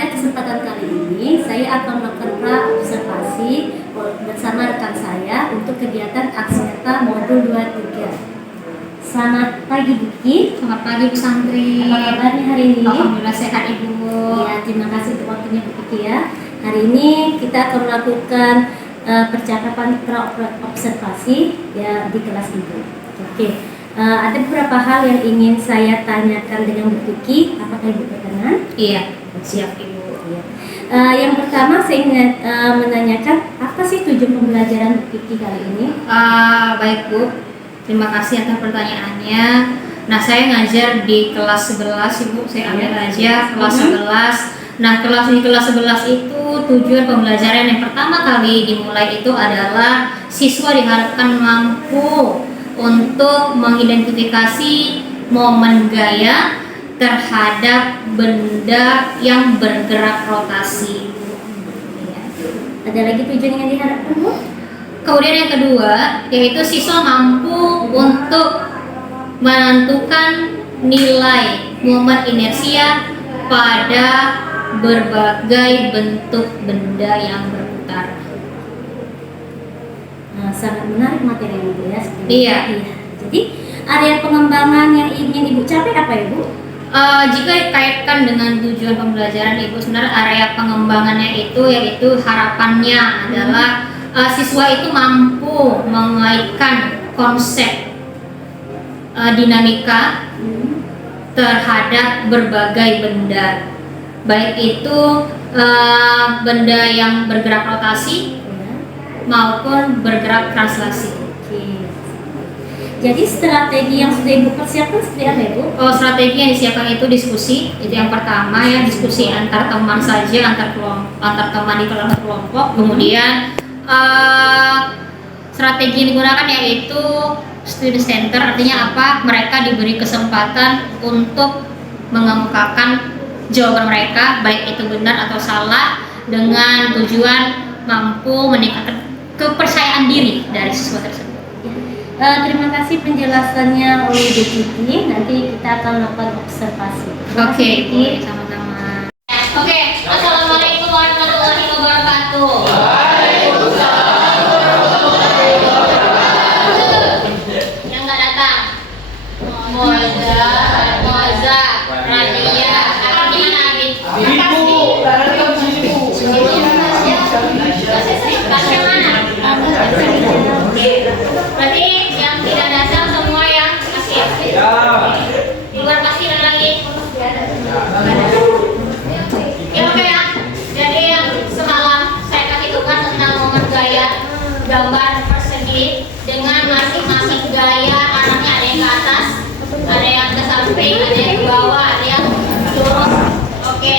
pada kesempatan kali ini saya akan melakukan pra-observasi bersama rekan saya untuk kegiatan aksi nyata modul 23. Selamat pagi Buki. Selamat pagi Bu Santri. Apa kabarnya hari ini? Alhamdulillah sehat Ibu. Ya, terima kasih untuk waktunya Bu Kiki ya. Hari ini kita akan melakukan percakapan pra-observasi ya di kelas Ibu. Oke. Ada beberapa hal yang ingin saya tanyakan dengan Bu Kiki. Apakah Ibu berkenan? Iya, siap Ibu. Ya. Yang pertama saya ingin menanyakan apa sih tujuan pembelajaran Bu Kiki kali ini? Baik Bu. Terima kasih atas pertanyaannya. Nah, saya ngajar di kelas 11 Ibu. Saya ambil aja kelas 11. Nah, di kelas 11 itu tujuan pembelajaran yang pertama kali dimulai itu adalah siswa diharapkan mampu untuk mengidentifikasi momen gaya terhadap benda yang bergerak rotasi. Ya. Ada lagi tujuan yang diharapkan Bu? Kemudian yang kedua, yaitu siswa mampu untuk menentukan nilai momen inersia pada berbagai bentuk benda yang berputar. Sangat menarik materi Ibu ya. Iya. Jadi area pengembangan yang ingin Ibu capai apa Ibu? Jika dikaitkan dengan tujuan pembelajaran Ibu, sebenarnya area pengembangannya yaitu harapannya adalah siswa itu mampu mengaitkan konsep dinamika terhadap berbagai benda, baik itu benda yang bergerak rotasi maupun bergerak translasi. Oke. Jadi strategi yang sudah Ibu persiapkan seperti apa Ibu? Strategi yang disiapkan itu diskusi, itu yang pertama ya, diskusi antar teman saja, antar teman di kelompok. Kemudian strategi yang digunakan yaitu student center, artinya apa? Mereka diberi kesempatan untuk mengemukakan jawaban mereka, baik itu benar atau salah, dengan tujuan mampu meningkatkan kepercayaan diri dari siswa tersebut. Terima kasih penjelasannya oleh Bu Kiki. Nanti kita akan melakukan observasi. Oke, sama-sama. Oke, assalamualaikum warahmatullahi wabarakatuh. Yang nggak datang, Moza, Radia, Abi, Kasih mana? Berarti yang tidak datang semua yang aktif. Di luar pasti ada lagi. Ya oke ya. Jadi yang semalam saya kasih tugas tentang momen gaya gambar persegi dengan masing-masing gaya arahnya, ada yang ke atas, ada yang ke samping, ada yang ke bawah, ada yang lurus. Oke.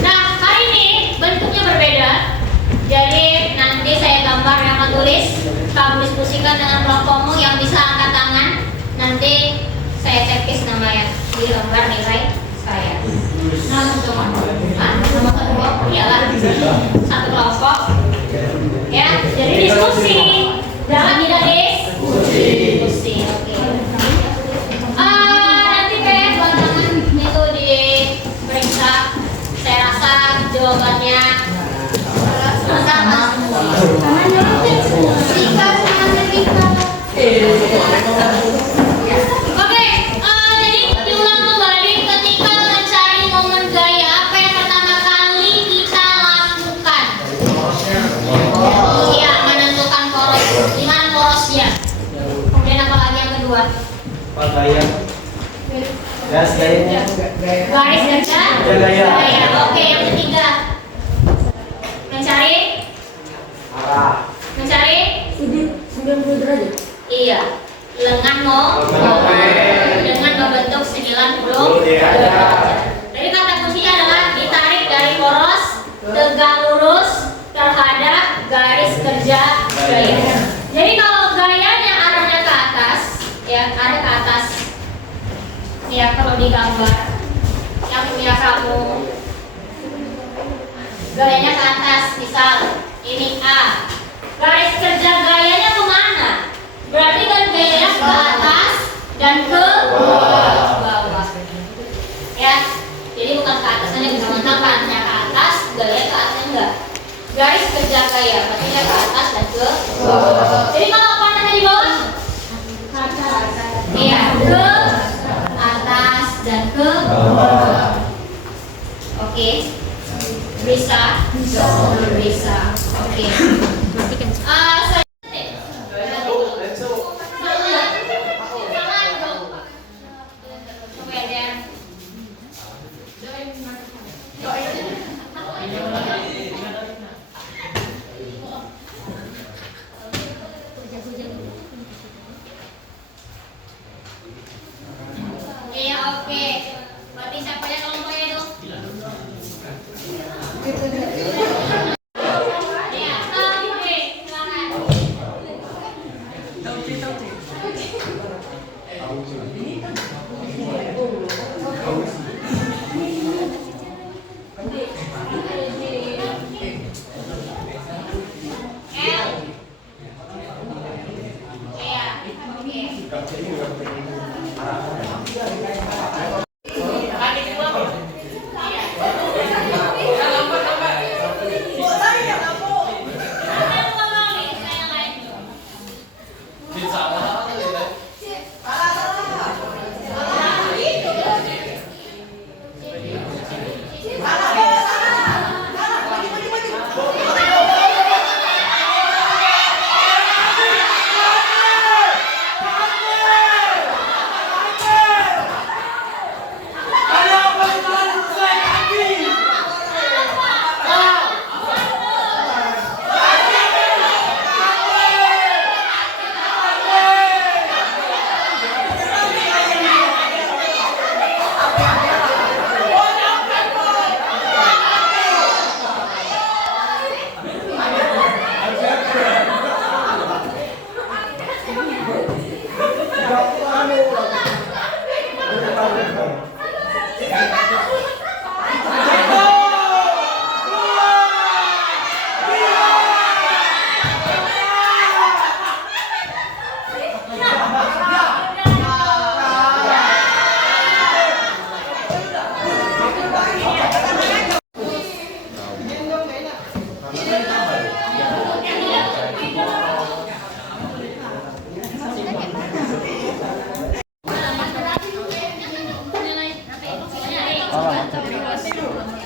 Nah hari ini bentuknya berbeda. Jadi nanti saya gambar yang menulis, kamu diskusikan dengan kelompokmu yang bisa angkat tangan. Nanti saya tekis nama yang di lembar nilai saya. Nama kelompok, iyalah satu kelompok. Ya, jadi diskusi, jangan tidak diskusi. Oke. Nanti buat tangan itu diperiksa. Saya rasa jawabannya sama. Oke, jadi diulang kembali ketika mencari momen gaya, apa yang pertama kali kita lakukan? Ya, menentukan poros. Di mana porosnya? Kemudian apa lagi yang kedua? Gaya. Garis gayanya. Garis Gaya. Oke, yang ketiga. Mencari Mencari 90 derajat. Iya, dengan membentuk 90 derajat. Jadi kata kuncinya adalah ditarik dari poros tegak lurus terhadap garis kerja gaya. Jadi kalau gayanya arahnya ke atas, ya arah ke atas, ya kalau digambar yang punya kamu gayanya ke atas, misal ini A, garis kerja gayanya kemana? Berarti kan gayanya ke atas dan ke bawah. Ya, jadi bukan ke atas, hanya bisa mentang-mentang ke atas. garis kerja gaya, artinya ke atas dan ke bawah. Jadi kalau panahnya di bawah, iya, ke atas dan ke bawah. Oke, bisa, bisa. Oke. Iya, oke. Berarti siapa yang kelompoknya itu? Iya, oke, silakan. L. Iya, oke.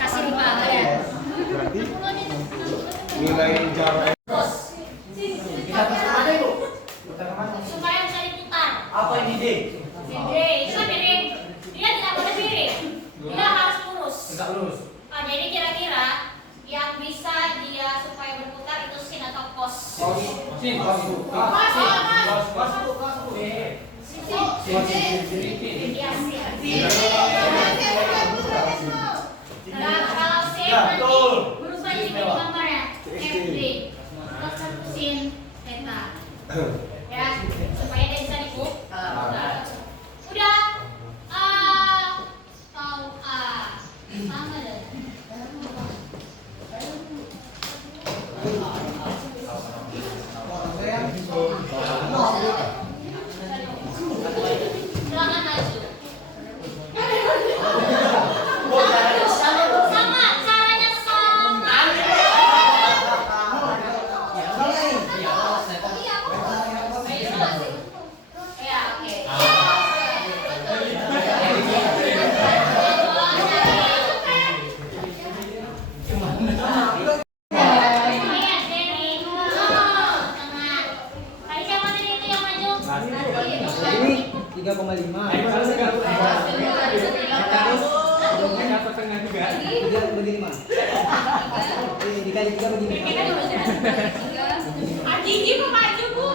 Kasih di bawah ya. Nilai jarak. Supaya bisa diputar. Apa ini D? D itu kan miring. Dia tidak boleh miring. Dia harus lurus. Tegak lurus. Jadi kira-kira yang bisa dia supaya berputar itu sin atau cos. Sin. Iya, sin. Nah, kalau sin Ya, nanti betul. berubah jadi gambarnya FD plus sin theta. Ya, supaya dia bisa diputar. Udah. A atau A sama deh. Silakan maju. Sama, caranya sama. Ya, oke. Lumayan, Denny. Tengah. Tadi siapa tadi itu yang maju? Ini 3,5. Tiga bagi 5. Dikali 3 bagi 5. Gigi mau maju, Bu.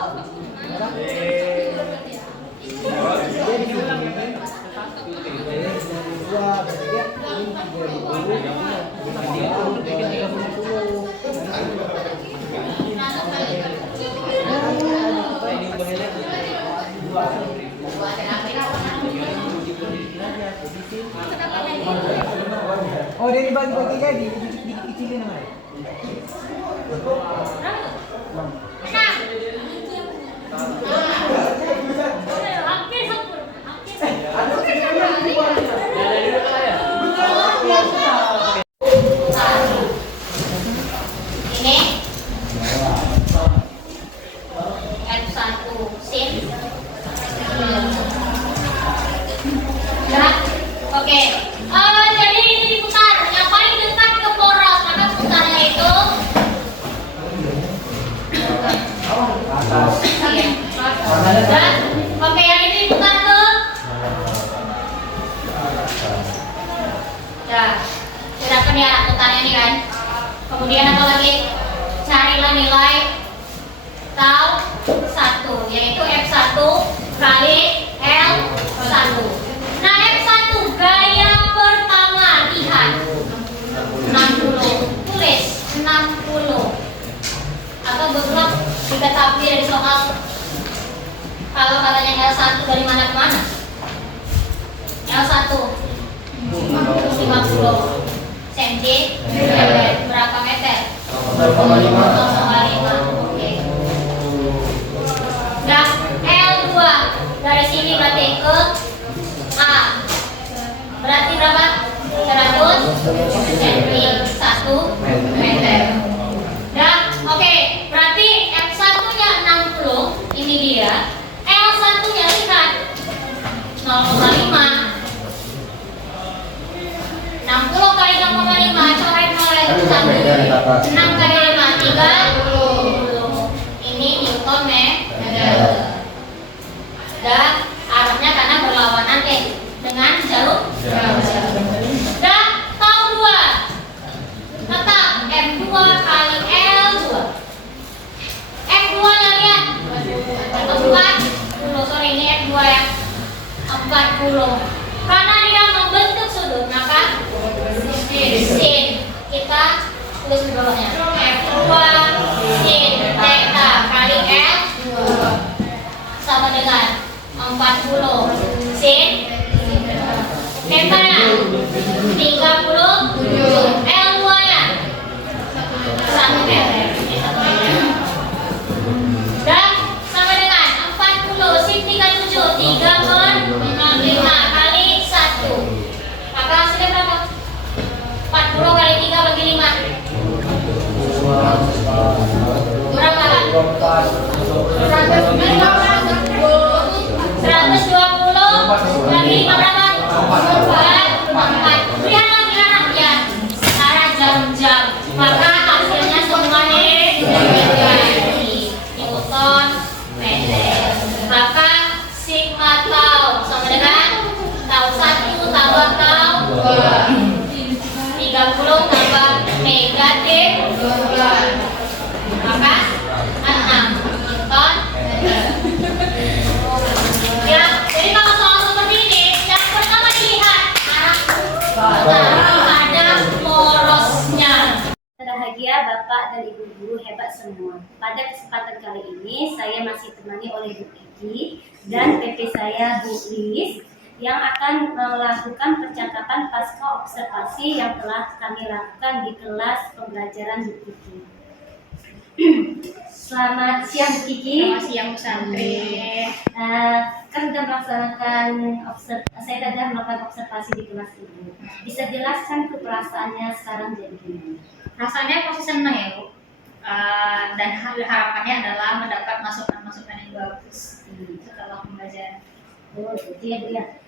Oh, dia dibagi-bagi jadi dikit-kecilin aja. Menang. Hampir sempurna. Ini Dan oke, yang ini bukan ke. Ya, silakan ya tukarnya nih kan. Kemudian apa lagi? Carilah nilai tau 1, yaitu F1 kali L1. Nah, F1 gaya pertama, lihat 60, tulis 60. Atau berulang diketahui dari soal. Kalau katanya L1 dari mana ke mana? L1 50 cm, berapa meter? 0,5. Oke. Nah, L2 dari sini berarti ke A. Berarti berapa? 100 cm 1 meter. Nah, oke. Berarti F1-nya 60, ini dia. L1-nya lihat 0,5. 60 kali 0,5 coret oleh 1. 6 kali 5 30. Ini Newton meter. Dan arahnya karena berlawanan dengan jarum. Dan tahun 2 tetap F2 kali L2. F2 nya lihat 40. Sorry, ini F2 ya 40. Karena dia membentuk sudut, maka sin kita tulis di bawahnya F2 sin theta kali L2 sama dengan 40 sin theta nya 30, L2 nya 1 meter. Dan sama dengan 40 sin 37 3/5 kali 1. Maka hasilnya berapa? 40 kali 3 bagi 5. Berapa kan? 120 bagi 5 berapa? 4. Lihat ya. Secara jam-jam. Maka hasilnya semuanya Newton meter. Maka sigma tau sama dengan tau 1 tambah tau 30 tambah negatif 2. Maka 6 Newton meter. Ya, jadi kalau soal seperti ini, yang pertama dilihat ada porosnya. Bahagia Bapak dan Ibu guru hebat semua. Pada kesempatan kali ini saya masih ditemani oleh Bu Kiki dan PP saya Bu Lis yang akan melakukan percakapan pasca observasi yang telah kami lakukan di kelas pembelajaran Bu Kiki. Selamat siang Bu Kiki. Selamat siang Bu Santri. Kan sudah melaksanakan saya sudah melakukan observasi di kelas Ibu. Bisa jelaskan perasaannya sekarang jadi gimana? Rasanya pasti senang ya Bu. Dan harapannya adalah mendapat masukan-masukan yang bagus setelah pembelajaran. Oh, iya Bu ya.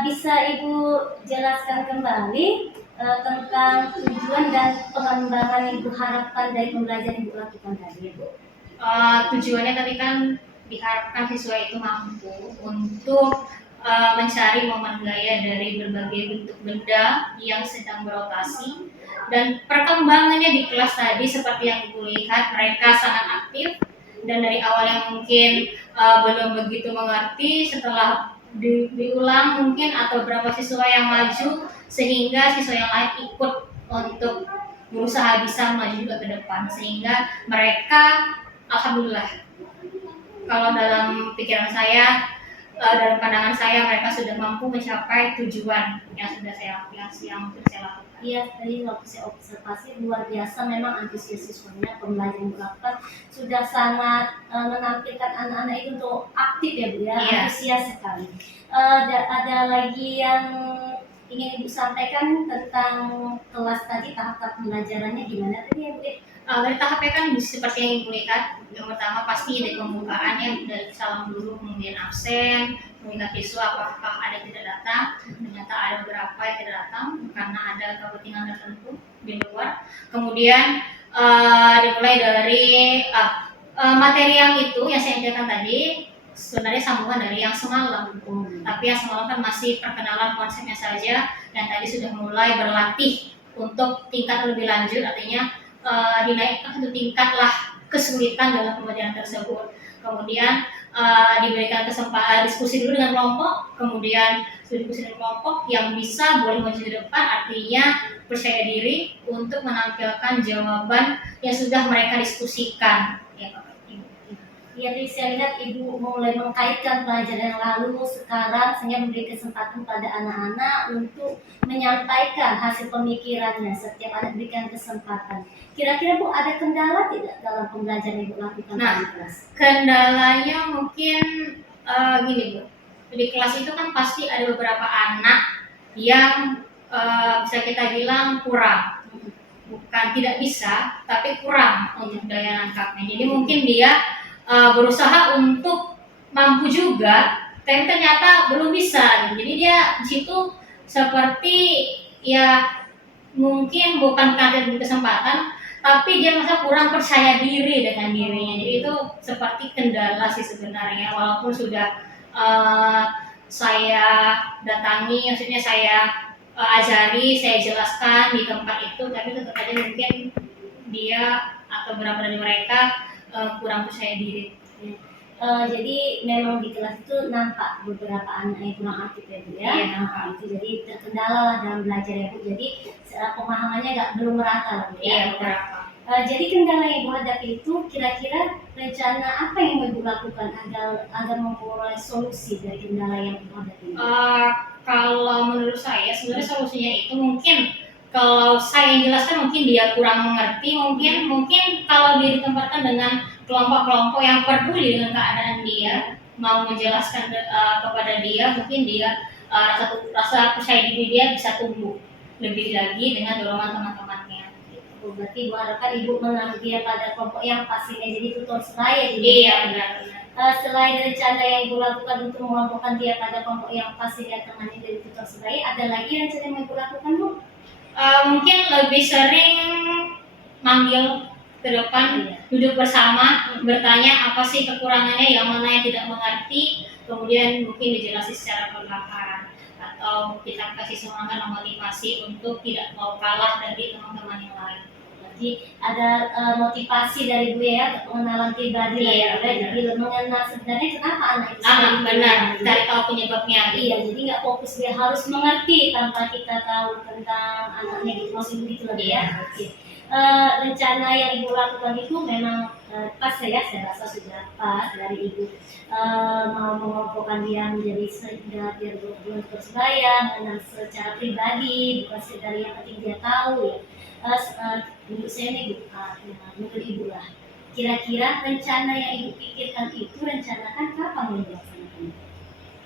Bisa Ibu jelaskan kembali tentang tujuan dan pengembangan yang Ibu harapkan dari pembelajaran yang Ibu lakukan tadi ya Bu? Tujuannya tadi kan diharapkan siswa itu mampu untuk mencari momen gaya dari berbagai bentuk benda yang sedang berotasi, dan perkembangannya di kelas tadi seperti yang Ibu lihat mereka sangat aktif, dan dari awal yang mungkin belum begitu mengerti, setelah diulang mungkin atau beberapa siswa yang maju sehingga siswa yang lain ikut untuk berusaha bisa maju juga ke depan, sehingga mereka alhamdulillah kalau dalam pikiran saya, dalam pandangan saya mereka sudah mampu mencapai tujuan yang sudah saya lakukan. Iya, tadi waktu saya observasi luar biasa, memang antusias siswanya pembelajaran dilakukan sudah sangat menampilkan anak-anak itu untuk aktif ya Bu ya, Iya. antusias sekali. Ada lagi yang ingin Ibu sampaikan tentang kelas tadi, tahap-tahap pembelajarannya gimana tadi ya Bu ya? Dari tahapnya kan seperti yang Ibu lihat, yang pertama pasti dari pembukaan ya, dari salam dulu, kemudian absen, mengingat siswa apakah ada yang tidak datang. Ternyata ada beberapa yang tidak datang karena ada kepentingan tertentu di luar. Kemudian dimulai dari materi yang itu yang saya ajarkan tadi sebenarnya sambungan dari yang semalam. Tapi yang semalam kan masih perkenalan konsepnya saja, dan tadi sudah mulai berlatih untuk tingkat lebih lanjut, artinya dinaikkan satu tingkat lah kesulitan dalam pembelajaran tersebut. Kemudian diberikan kesempatan diskusi dulu dengan kelompok, kemudian diskusi dengan kelompok yang bisa boleh maju ke depan, artinya percaya diri untuk menampilkan jawaban yang sudah mereka diskusikan. Ya, Bapak Ibu. Ya, jadi saya lihat Ibu mulai mengkaitkan pelajaran yang lalu sekarang, sehingga memberi kesempatan pada anak-anak untuk menyampaikan hasil pemikirannya. Setiap anak diberikan kesempatan. Kira-kira Bu, ada kendala tidak dalam pembelajaran yang Ibu lakukan di kelas? Kendalanya mungkin gini Bu, di kelas itu kan pasti ada beberapa anak yang bisa kita bilang kurang, bukan tidak bisa, tapi kurang untuk daya nangkapnya. Jadi mungkin dia berusaha untuk mampu juga, tapi ternyata belum bisa. Jadi dia di situ seperti ya mungkin bukan karena diberi kesempatan, tapi dia merasa kurang percaya diri dengan dirinya. Jadi itu seperti kendala sih sebenarnya, walaupun sudah saya datangi, maksudnya saya ajari, saya jelaskan di tempat itu, tapi tetap aja mungkin dia atau beberapa dari mereka kurang percaya diri. Jadi memang di kelas itu nampak beberapa anak yang kurang aktif ya Bu ya. Iya, nampak itu. Jadi terkendala lah dalam belajar ya Bu. Jadi pemahamannya belum merata lah Bu ya. Iya, beberapa. Jadi kendala yang Ibu hadapi itu, kira-kira rencana apa yang mau Ibu lakukan agar memperoleh solusi dari kendala yang Ibu hadapi? Kalau menurut saya sebenarnya solusinya itu mungkin kalau saya jelaskan mungkin dia kurang mengerti, mungkin kalau dia ditempatkan dengan kelompok-kelompok yang peduli dengan keadaan dia, mau menjelaskan kepada dia, mungkin dia rasa percaya diri dia bisa tumbuh lebih lagi dengan dorongan teman-temannya. Berarti Ibu harapkan Ibu menaruh dia pada kelompok yang pastinya jadi tutor seraya. Iya, benar. Selain rencana yang Ibu lakukan untuk mengelompokkan dia pada kelompok yang pasti dia temani dari tutor seraya, ada lagi rencana yang Ibu lakukan Bu? Mungkin lebih sering manggil ke depan, duduk bersama, bertanya apa sih kekurangannya, yang mana yang tidak mengerti, kemudian mungkin dijelaskan secara perlahan, atau kita kasih semangat dan motivasi untuk tidak mau kalah dari teman-teman yang lain. Jadi ada motivasi dari Bu ya, pengenalan pribadi lah ya, jadi mengenal sebenarnya kenapa anak itu Benar, cari tahu penyebabnya. Iya, jadi nggak fokus dia harus mengerti tanpa kita tahu tentang anaknya gitu, maksudnya gitu lebih ya. Oke. Rencana yang Ibu lakukan itu memang pas ya, saya rasa sudah pas dari Ibu mau mengelompokkan dia menjadi sehingga dia belum persebaya, mengenal secara pribadi, bukan sekedar yang penting dia tahu ya. Menurut saya nih Bu, menurut Ibu lah, kira-kira rencana yang Ibu pikirkan itu rencanakan kapan mau dilaksanakan?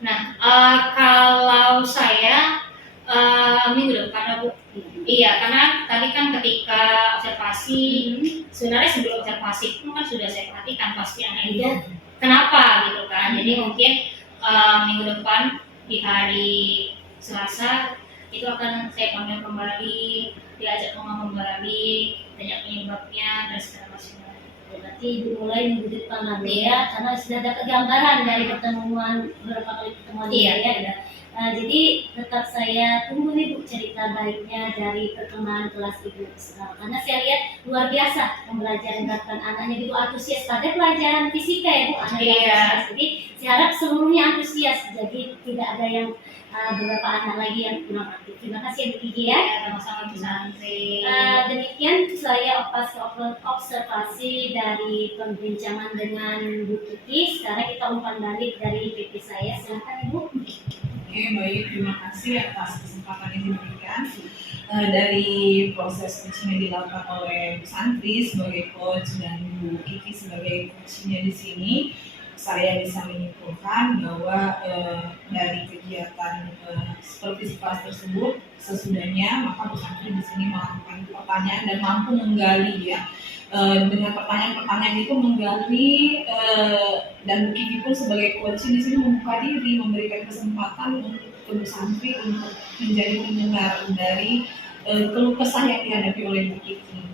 Nah, kalau saya minggu depan Bu. Iya, karena tadi kan ketika observasi, sebenarnya sebelum observasi itu kan sudah saya perhatikan pasti anak itu kenapa gitu kan. Jadi mungkin minggu depan di hari Selasa itu akan saya panggil kembali, diajak ngomong kembali, tanya penyebabnya dan segala macamnya. Berarti Ibu mulai minggu depan lah ya, karena sudah dapat gambaran dari pertemuan beberapa kali pertemuan ya. Jadi tetap saya tunggu nih Bu cerita baiknya dari perkembangan kelas Ibu, karena saya lihat luar biasa pembelajaran dilakukan anaknya gitu, antusias pada pelajaran fisika ya Bu, antusias. Jadi saya harap seluruhnya antusias, jadi tidak ada yang beberapa anak lagi yang kurang aktif. Terima kasih Bu Kiki ya. Sama-sama Bu Santri. Demikian saya observasi dari pembincangan dengan Bu Kiki. Sekarang kita umpan balik dari PP saya. Silakan Ibu. Oke, baik. Terima kasih atas kesempatan yang diberikan. Dari proses coaching yang dilakukan oleh Bu Santri sebagai coach dan Bu Kiki sebagai coachnya di sini, saya bisa menyimpulkan bahwa dari kegiatan seperti kelas tersebut sesudahnya maka Bu Santri di sini melakukan pertanyaan dan mampu menggali ya. Dengan pertanyaan-pertanyaan itu menggali dan Bu Kiki pun sebagai coach di sini membuka diri, memberikan kesempatan untuk Bu Santri untuk menjadi pendengar dari keluh kesah yang dihadapi oleh Bu Kiki.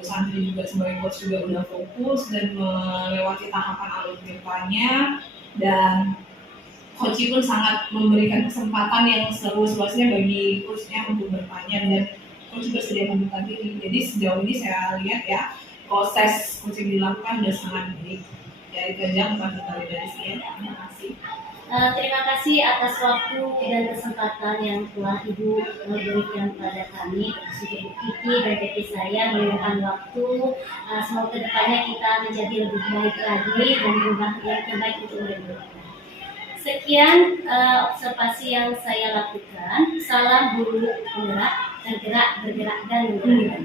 Bu Santri juga sebagai coach juga udah fokus dan melewati tahapan alur depannya, dan coach pun sangat memberikan kesempatan yang seluas-luasnya bagi coachnya untuk bertanya, dan coach bersedia membuka diri. Jadi sejauh ini saya lihat ya proses coaching dilakukan sudah sangat baik. Dari kerja dari saya, terima kasih. Terima kasih atas waktu dan kesempatan yang telah Ibu berikan pada kami, khususnya Ibu Kiki dan PT saya meluangkan waktu. Semoga kedepannya kita menjadi lebih baik lagi dan berubah yang terbaik untuk mereka. Sekian observasi yang saya lakukan. Salam guru penggerak, tergerak, bergerak dan bergerak.